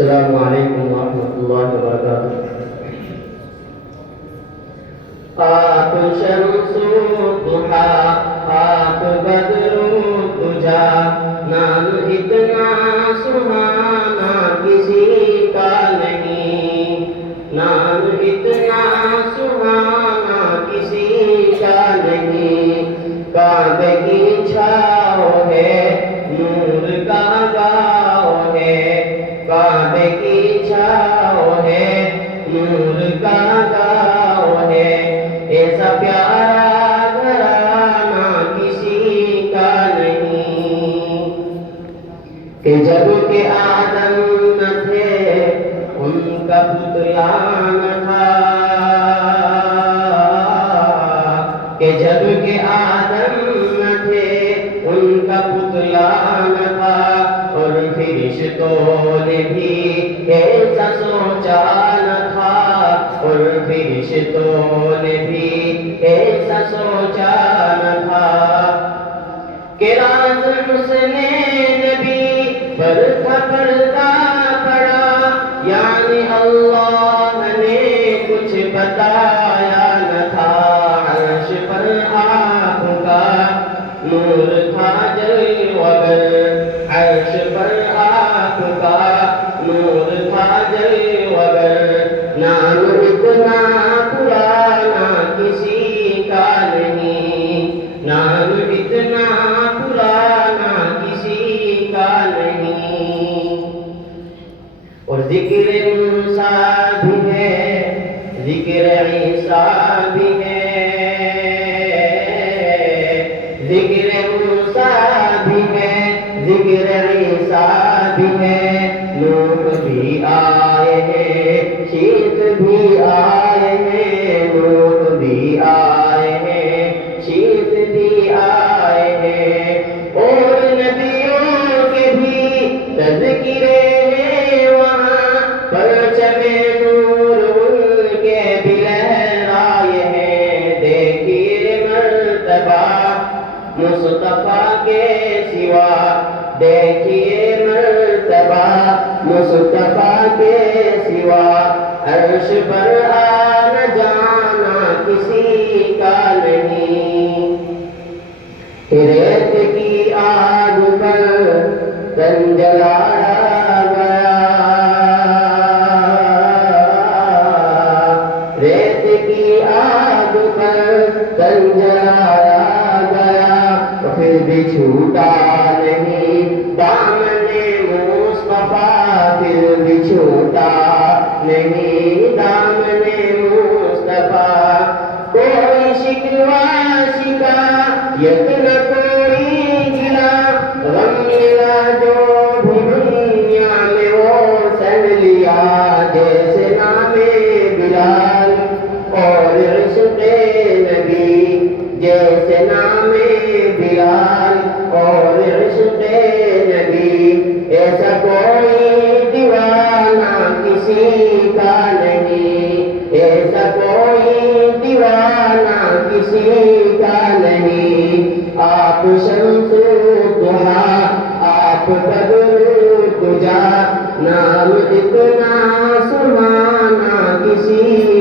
السلام علیکم ورحمۃ اللہ وبرکاتہ۔ آپ شمس ضحا، آپ بدر دجا، نام اتنا سہانا کسی کا نہیں، نام اتنا سہانا کسی کا نہیں۔ کعبے کی چھاؤ ہے، نور کا گاؤ ہے، کعبے کی چھاؤ ہے، نور کا گاؤ ہے۔ ایسا پیارا گھرانہ کسی کا نہیں، کہ جب کہ آدم نہ تھے ان کا پتلا نہ تھا، کہ جب کہ آدم نہ تھے ان کا پتلا نہ تھا، اور فرشتوں نے بھی ایسا سوچا نہ تھا، اور فرشتوں نے بھی ایسا سوچا نہ تھا، کہ راز حسن نبی پر تھا پردہ پڑا، یعنی اللہ نے کچھ بتایا نہ تھا۔ عرش پر آپ کا نور تھا جلوگر، عرش پر آپ کا نور تھا جلوگر، نام اتنا پرانا کسی کا نہیں، نام اتنا پرانا کسی کا نہیں۔ اور ذکر موسیٰ بھی ہے، ذکر عیسیٰ بھی ہے، ذکر موسیٰ بھی ہے، ذکر عیسیٰ بھی ہے۔ نوح بھی آئے ہیں، شیت بھی آئے ہیں، نوح بھی آئے ہیں، شیت بھی آئے ہیں، اور نبیوں کے بھی تذکرے ہیں وہاں، پرچم نور ان کے بھی لہرائے ہیں۔ دیکھیے مرتبہ مصطفیٰ کے سوا، دیکھیے مرتبہ مصطفیٰ کے سوا، عرش پر آنا جانا کسی کا نہیں۔ ریت کی آگ پر تن جلایا گیا، ریت کی آگ پر تن جلایا گیا، پھر بھی چھوٹا نہیں دامن مصطفیٰ، پھر بھی چھوٹا نہیں دامن مصطفیٰ۔ کوئی شکوہ شکایت نہ کوئی گلا، غم ملا جو بھی دنیا میں وہ سن لیا، جیسے نام بلال اور عشق نبی، جیسے نام بلال اور عشق نبی۔ ایسا کوئی دیوانہ کسی کا نہیں، ایسا کوئی دیوانہ کسی کا نہیں۔ آپ شمس ضحا، آپ بدر دجا، نام اتنا سہانا کسی